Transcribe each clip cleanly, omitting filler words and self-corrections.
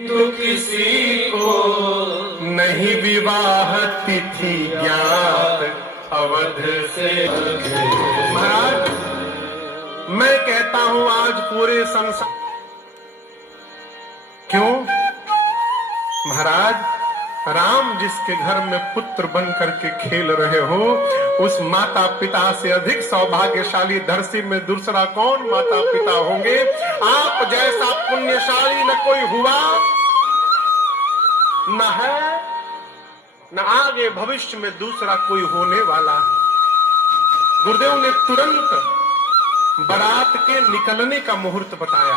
तो किसी को नहीं विवाह तिथि ज्ञात अवध से। महाराज मैं कहता हूं आज पूरे संसार क्यों महाराज राम जिसके घर में पुत्र बन करके खेल रहे हो उस माता पिता से अधिक सौभाग्यशाली धरती में दूसरा कौन माता पिता होंगे। आप जैसा पुण्यशाली न कोई हुआ न है न आगे भविष्य में दूसरा कोई होने वाला। गुरुदेव ने तुरंत बारात के निकलने का मुहूर्त बताया।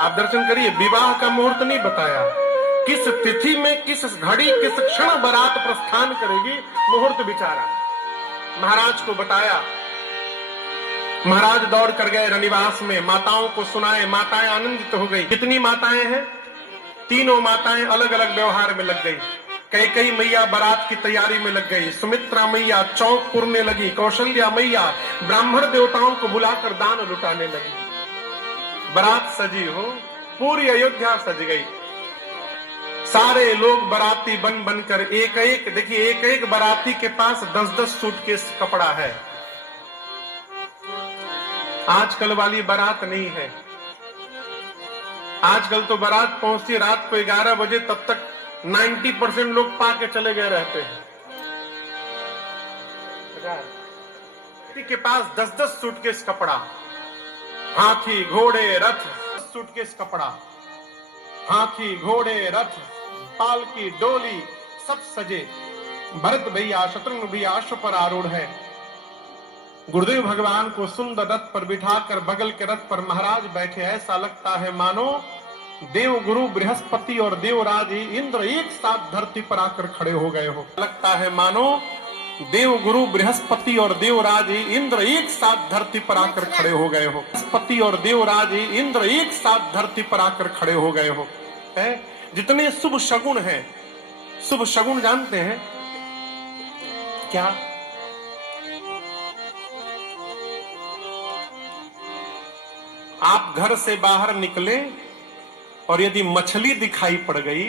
आप दर्शन करिए, विवाह का मुहूर्त नहीं बताया। किस तिथि में किस घड़ी किस क्षण बारात प्रस्थान करेगी मुहूर्त बिचारा महाराज को बताया। महाराज दौड़ कर गए रनिवास में, माताओं को सुनाए, माताएं आनंदित हो गई। कितनी माताएं हैं? तीनों माताएं अलग अलग व्यवहार में लग गई। कैकेयी मैया बारात की तैयारी में लग गई, सुमित्रा मैया चौक पुरने लगी, कौशल्या मैया ब्राह्मण देवताओं को बुलाकर दान लुटाने लगी। बारात सजी हो, पूरी अयोध्या सज गई। सारे लोग बाराती बन बनकर एक एक, देखिए एक एक बाराती के पास 10-10 सूटकेस कपड़ा है। आजकल वाली बारात नहीं है। आजकल तो बारात पहुंचती रात को 11 बजे, तब तक 90% लोग पाके चले गए रहते हैं। के पास 10-10 सूटकेस कपड़ा, हाथी घोड़े रथ, सूटकेस कपड़ा, हाथी घोड़े रथ पालकी डोली सब सजे। भरत भैया शत्रुघ्न भैया अश्व पर आरूढ़ है। गुरुदेव भगवान को सुंदर रथ पर बिठाकर बगल के रथ पर महाराज बैठे। ऐसा लगता है मानो देव गुरु बृहस्पति और देवराज इंद्र एक साथ धरती पर आकर खड़े हो गए हो। लगता है मानो देव गुरु बृहस्पति और देवराज इंद्र एक साथ धरती पर आकर खड़े हो गए हो। बृहस्पति और देवराज इंद्र एक साथ धरती पर आकर खड़े हो गए हो। है जितने शुभ शगुन हैं, शुभ शगुन जानते हैं क्या? आप घर से बाहर निकले और यदि मछली दिखाई पड़ गई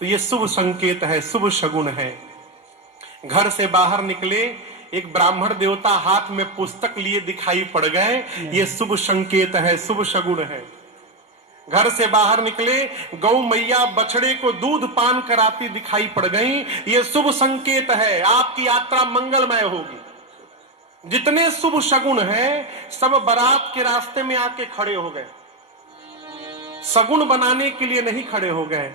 तो यह शुभ संकेत है, शुभ शगुन है। घर से बाहर निकले, एक ब्राह्मण देवता हाथ में पुस्तक लिए दिखाई पड़ गए, यह शुभ संकेत है, शुभ शगुन है। घर से बाहर निकले, गौ मैया बछड़े को दूध पान कराती दिखाई पड़ गई, यह शुभ संकेत है, आपकी यात्रा मंगलमय होगी। जितने शुभ शगुन हैं सब बारात के रास्ते में आके खड़े हो गए। शगुन बनाने के लिए नहीं खड़े हो गए,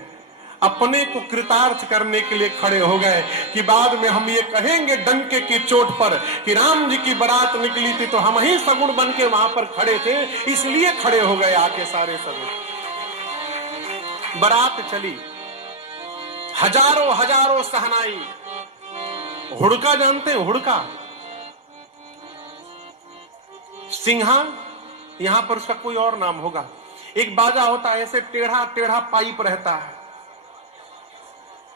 अपने को कृतार्थ करने के लिए खड़े हो गए कि बाद में हम ये कहेंगे डंके की चोट पर कि राम जी की बारात निकली थी तो हम ही शगुन बन के वहां पर खड़े थे, इसलिए खड़े हो गए आके सारे शगुन। बारात चली, हजारों हजारों सहनाई। हुड़का जानते हैं? हुड़का सिंहा, यहां पर उसका कोई और नाम होगा। एक बाजा होता है, ऐसे टेढ़ा टेढ़ा पाइप रहता है।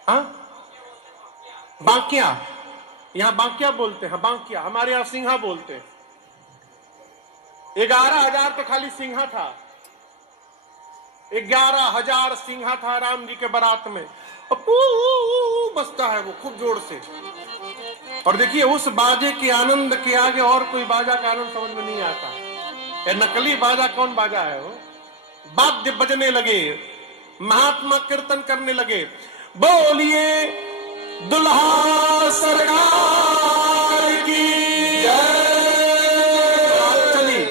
हाँ, बांकिया, यहां बांकिया बोलते हैं, बांकिया, हमारे यहां सिंहा बोलते हैं। 11,000 तो खाली सिंहा था, 11,000 सिंहा था राम जी के बारात में। बजता है वो खूब जोर से। और देखिए उस बाजे के आनंद के आगे और कोई बाजा का आनंद समझ में नहीं आता। ये नकली बाजा कौन बाजा है? वो वाद्य बजने लगे, महात्मा कीर्तन करने लगे, बोलिए दुल्हा सरकार की जय। चली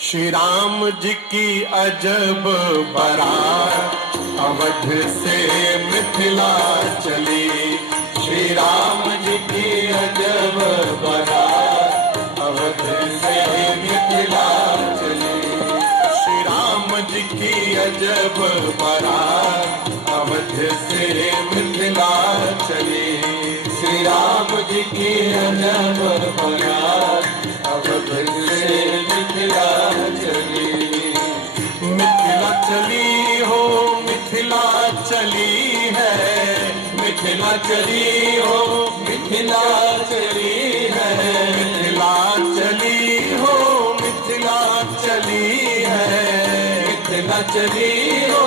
श्री राम जी की अजब बारात अवध से मिथिला चली। श्री राम जी की अजब बारात अवध से मिथिला चली। श्री राम जी की अजब बारात अवध से मिथिला चली। श्री राम जी की अजब बारात अवध से मिथिला चली। मिथिला चली हो, मिथिला चली है, मिथिला चली हो, मिथिला चली है, मिथिला चली हो, मिथिला चली है, मिथिला चली हो,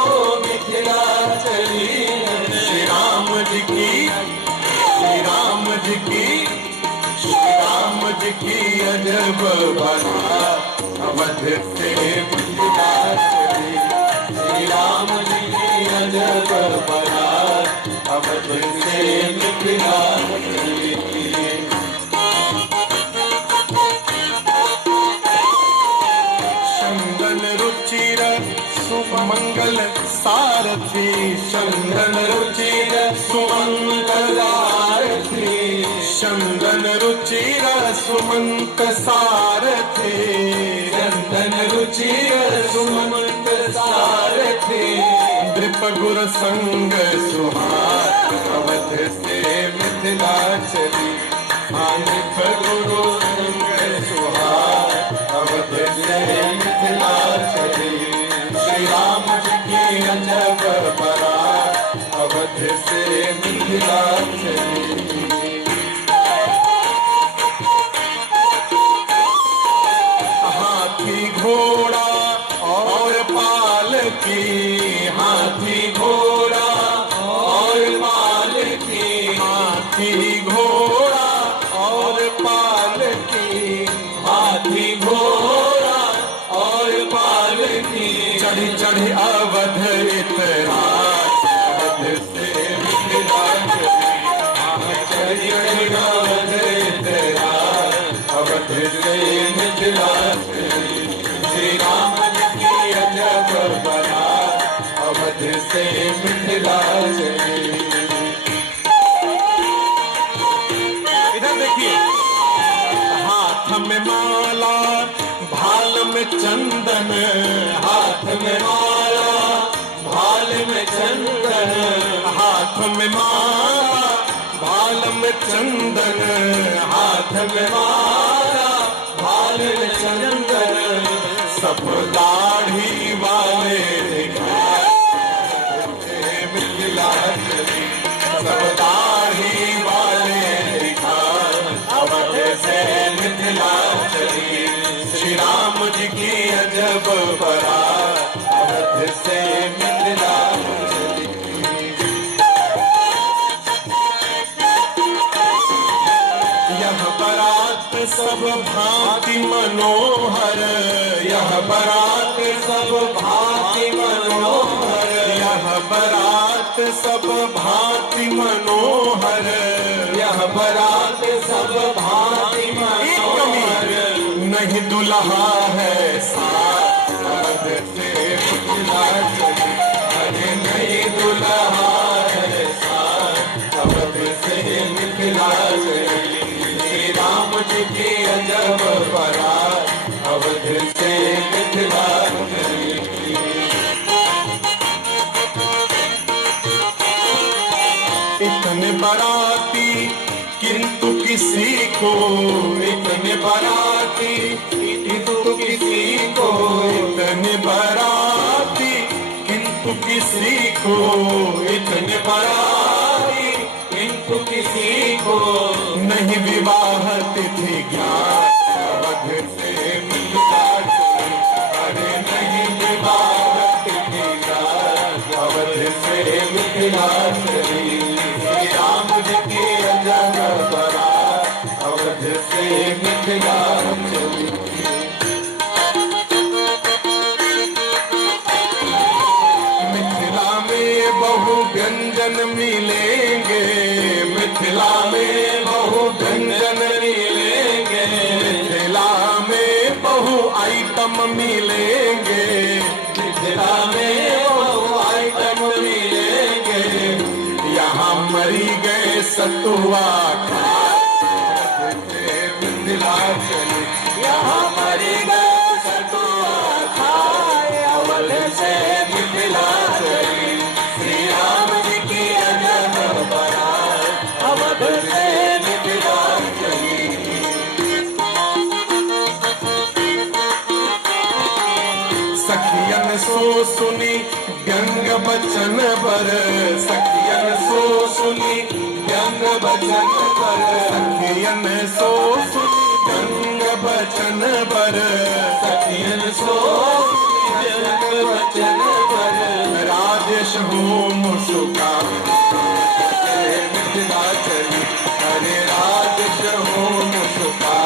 की अजब बारात अवध से मिथिला चली। श्री राम जी की अजब बारात अवध से मिथिला चली। चंदन रुचिर सुमंगल सारथी, चंदन रुचिर सुमंगल सारथी, चंदन रुचिर सुमंत सारथी, चंदन रुचिर सुमंत सारथी। नृप गुर संग सुहार अवध से मिथिला चली। नृप गुरु संग सुहार अवध से मिथिला चली। श्री राम जी की अजब बारात अवध से मिथिला चली। हाथी घोड़ा और पालकी, हाथी घोड़ा और पालकी, हाथी घोड़ा और पालकी, हाथी घोड़ा और पालकी। चढ़ी चढ़ी अवध इतरा अवध से मिथिला चली। चढ़ी चढ़ी अवध इतरा अवध से मिथिला चली। श्री राम जी की अजब बारात अवध से मिथिला चली। इधर देखिए, हाथ में माला भाल में चंदन, हाथ में माला भाल में चंदन, हाथ में माला भाल में चंदन, हाथ में माला भाल में चंदन। सब दाढ़ी वाले मिथिला चली। सब दाढ़ी वाले अवध से मिथिला चली। श्री राम जी की अजब बारात अवध से मिथिला चली। यह बारात सब भांति मनोहर, यह बारात सब भांति मनोहर, यह बारात सब भांति मनोहर, यह बारात सब भांति मनोहर। नहीं दुल्हा है साथ अवध से मिथिला चली। अरे नहीं दुल्हा है साथ अवध से मिथिला चली। श्री राम जी की अजब बारात अवध से मिथिला चली। इतने बाराती किंतु किसी को, इतने बाराती किंतु किसी को, इतने बाराती किंतु किसी को, इतने बाराती किंतु किसी को। नहीं विवाह तिथि ज्ञान अवध से मिथिला चली। अरे नहीं विवाह तिथि ज्ञान अवध से मिथिला चली। श्री राम जी की अजब बारात अवध से मिथिला चली। मिथिला में बहु व्यंजन मिलेंगे, मिथिला में बहु व्यंजन मिलेंगे, मिथिला में बहु आइटम मिलेंगे, मिथिला में बहु आइटम मिलेंगे। यहाँ मरी गए सतुआ मिथिला चली। यहाँ मरी गए सतुआ खाए अवध से मिथिला चली। श्री राम जी की अजब बारात अवध से मिथिला चली। सखियन सो सुनी व्यंग बचन बर, सखियन सो सुनी व्यंग बचन बर, सखियन सो सुनी व्यंग बचन बर, सखियन सो सुनी व्यंग बचन बर। राजेश हो मुस्का मिथिला चली। अरे राजेश हो मुस्का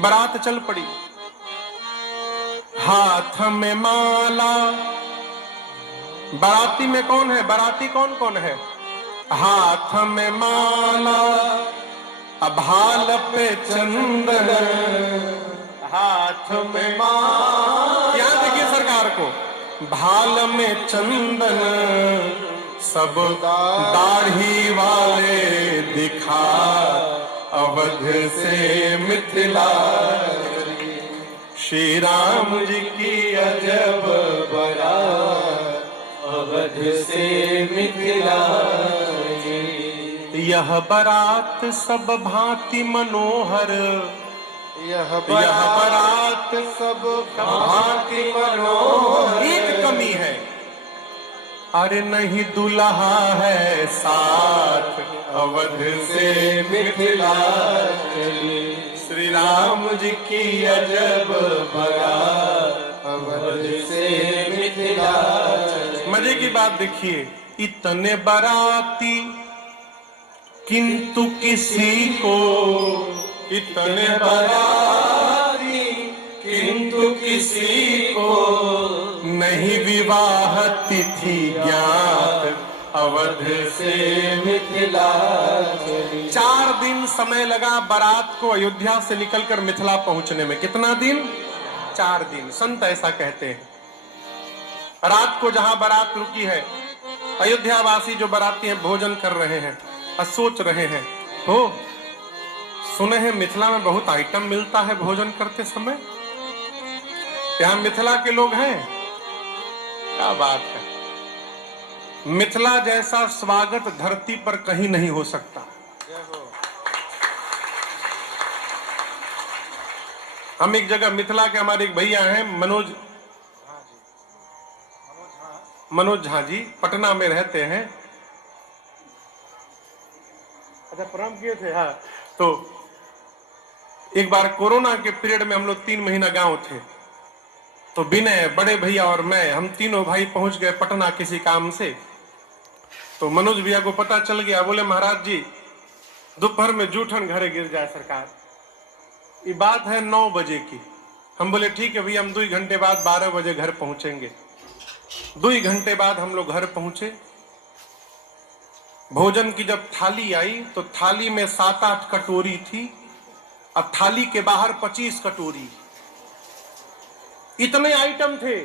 बारात चल पड़ी, हाथ में माला। बाराती में कौन है, बाराती कौन कौन है? हाथ में माला, भाल पे चंदन, हाथ में माला। यहां देखिए सरकार को, भाल में चंदन, सब दाढ़ी वाले दिखा, अवध से मिथिला। श्री राम जी की अजब बारात, अवध से मिथिला। यह बारात सब भांति मनोहर, यह बारात सब भांति मनोहर। एक कमी है, अरे नहीं दुल्हा है साथ, अवध से मिथिला चली। श्री राम जी की अजब बारात, अवध से मिथिला चली। मजे की बात देखिए, इतने बाराती किंतु किसी को, इतने बाराती किंतु किसी को, नहीं विवाह तिथि ज्ञात, अवध से मिथिला चली। 4 दिन समय लगा बारात को अयोध्या से निकलकर मिथिला पहुंचने में। कितना दिन? 4 दिन। संत ऐसा कहते हैं। रात को जहां बारात रुकी है, अयोध्या वासी जो बाराती हैं भोजन कर रहे हैं और सोच रहे हैं, हो सुने हैं मिथिला में बहुत आइटम मिलता है भोजन करते समय, यहां मिथिला के लोग हैं। क्या बात है, मिथिला जैसा स्वागत धरती पर कहीं नहीं हो सकता। हम एक जगह मिथिला के, हमारे एक भैया हैं मनोज झा जी, पटना में रहते हैं। अच्छा, प्रणाम किए थे। हाँ, तो एक बार कोरोना के पीरियड में हम लोग 3 महीना गांव थे, तो विनय, बड़े भैया और मैं, हम तीनों भाई पहुंच गए पटना किसी काम से। तो मनोज भैया को पता चल गया, बोले महाराज जी दोपहर में जूठन घरे गिर जाए सरकार, ये बात है 9 बजे की। हम बोले ठीक है भैया, हम 2 घंटे बाद 12 बजे घर पहुंचेंगे। 2 घंटे बाद हम लोग घर पहुंचे। भोजन की जब थाली आई तो थाली में 7-8 कटोरी थी। अब थाली के बाहर 25 कटोरी, इतने आइटम थे।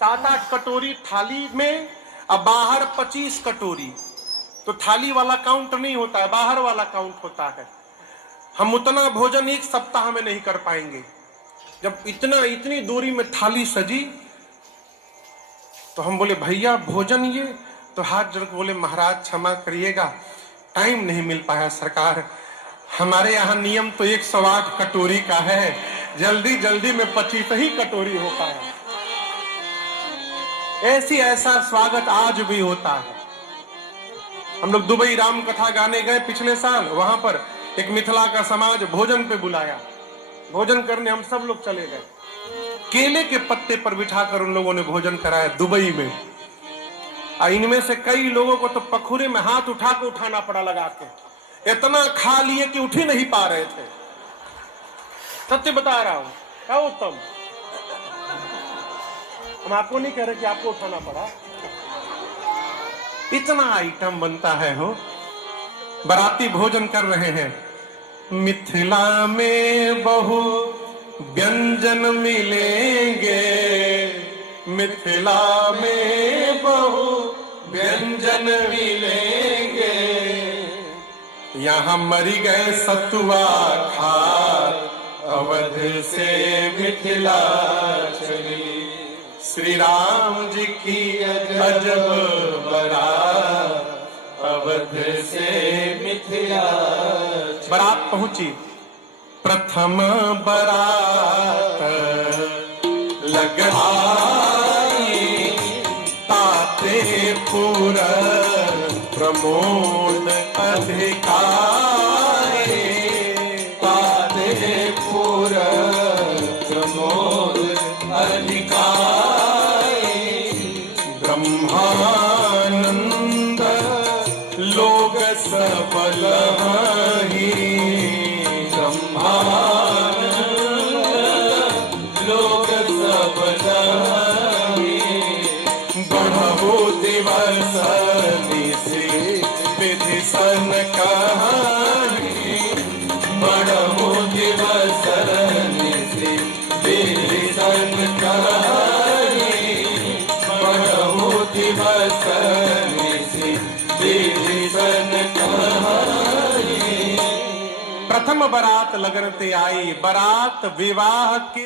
7-8 कटोरी थाली में, अब बाहर 25 कटोरी। तो थाली वाला काउंट नहीं होता है, बाहर वाला काउंट होता है। हम उतना भोजन 1 सप्ताह में नहीं कर पाएंगे। जब इतनी दूरी में थाली सजी तो हम बोले भैया भोजन ये, तो हाथ जोड़ के बोले महाराज क्षमा करिएगा, टाइम नहीं मिल पाया सरकार, हमारे यहाँ नियम तो 108 कटोरी का है, जल्दी जल्दी में 25 ही कटोरी हो पाया। ऐसा स्वागत आज भी होता है। हम लोग दुबई राम कथा गाने गए पिछले साल, वहां पर एक मिथिला का समाज भोजन पे बुलाया, भोजन करने हम सब लोग चले गए। केले के पत्ते पर बिठाकर उन लोगों ने भोजन कराया दुबई में। इनमें से कई लोगों को तो पखुरे में हाथ उठाना पड़ा लगा के, इतना खा लिए कि उठ ही नहीं पा रहे थे। सत्य बता रहा हूं, क्या उत्तम, हम आपको नहीं कह रहे कि आपको उठाना पड़ा। इतना आइटम बनता है। हो बाराती भोजन कर रहे हैं। मिथिला में बहु व्यंजन मिलेंगे, मिथिला में बहु व्यंजन मिलेंगे, यहाँ मरी गए सतुआ खार, अवध से मिथिला चली। श्री राम जी की अजब बारात, अवध से मिथिला। बारात पहुंची, प्रथम बारात लगाई, तातेपुर प्रमोद अधिकारी, तातेपुर प्रमोद अधिकारी, ब्रह्मानंद लोग सबल ही, ब्रह्मानंद प्रथम बारात लगन ते आई, बारात विवाह के